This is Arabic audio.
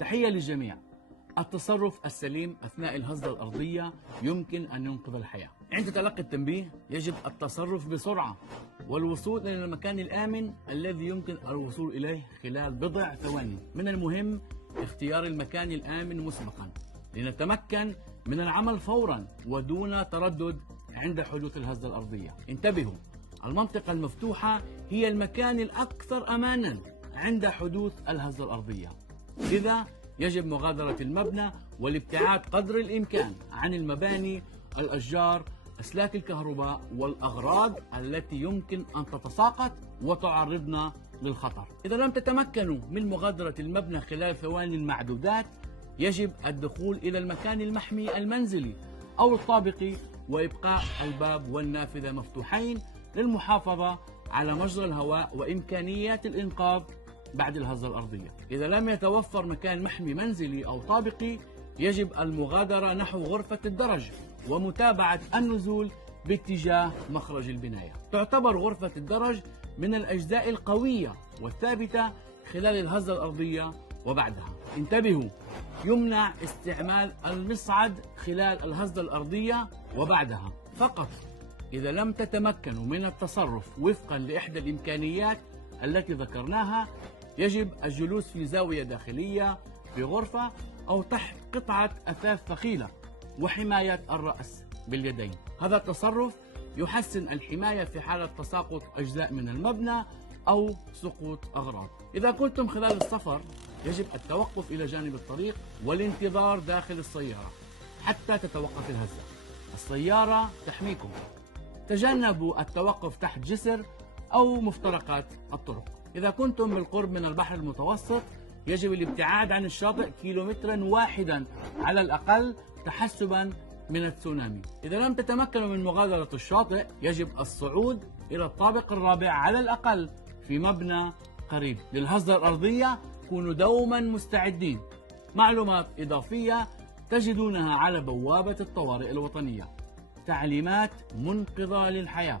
تحية للجميع. التصرف السليم أثناء الهزة الأرضية يمكن أن ينقذ الحياة. عند تلقي التنبيه يجب التصرف بسرعة والوصول إلى المكان الآمن الذي يمكن الوصول إليه خلال بضع ثواني. من المهم اختيار المكان الآمن مسبقا لنتمكن من العمل فورا ودون تردد عند حدوث الهزة الأرضية. انتبهوا، المنطقة المفتوحة هي المكان الأكثر أمانا عند حدوث الهزة الأرضية، لذا يجب مغادرة المبنى والابتعاد قدر الإمكان عن المباني، الأشجار، أسلاك الكهرباء والأغراض التي يمكن أن تتساقط وتعرضنا للخطر. إذا لم تتمكنوا من مغادرة المبنى خلال ثواني معدودات يجب الدخول إلى المكان المحمي المنزلي أو الطابقي وإبقاء الباب والنافذة مفتوحين للمحافظة على مجرى الهواء وإمكانيات الإنقاذ بعد الهزة الأرضية. إذا لم يتوفر مكان محمي منزلي أو طابقي يجب المغادرة نحو غرفة الدرج ومتابعة النزول باتجاه مخرج البناية. تعتبر غرفة الدرج من الأجزاء القوية والثابتة خلال الهزة الأرضية وبعدها. انتبهوا، يمنع استعمال المصعد خلال الهزة الأرضية وبعدها. فقط إذا لم تتمكنوا من التصرف وفقا لإحدى الإمكانيات التي ذكرناها يجب الجلوس في زاوية داخلية في غرفة أو تحت قطعة أثاث ثقيلة وحماية الرأس باليدين. هذا التصرف يحسن الحماية في حالة تساقط أجزاء من المبنى أو سقوط أغراض. إذا كنتم خلال السفر يجب التوقف إلى جانب الطريق والانتظار داخل السيارة حتى تتوقف الهزة. السيارة تحميكم. تجنبوا التوقف تحت جسر أو مفترقات الطرق. إذا كنتم بالقرب من البحر المتوسط يجب الابتعاد عن الشاطئ كيلومترا واحدا على الأقل تحسبا من التسونامي. إذا لم تتمكنوا من مغادرة الشاطئ يجب الصعود إلى الطابق الرابع على الأقل في مبنى قريب. للهزة الأرضية كونوا دوما مستعدين. معلومات إضافية تجدونها على بوابة الطوارئ الوطنية. تعليمات منقذة للحياة.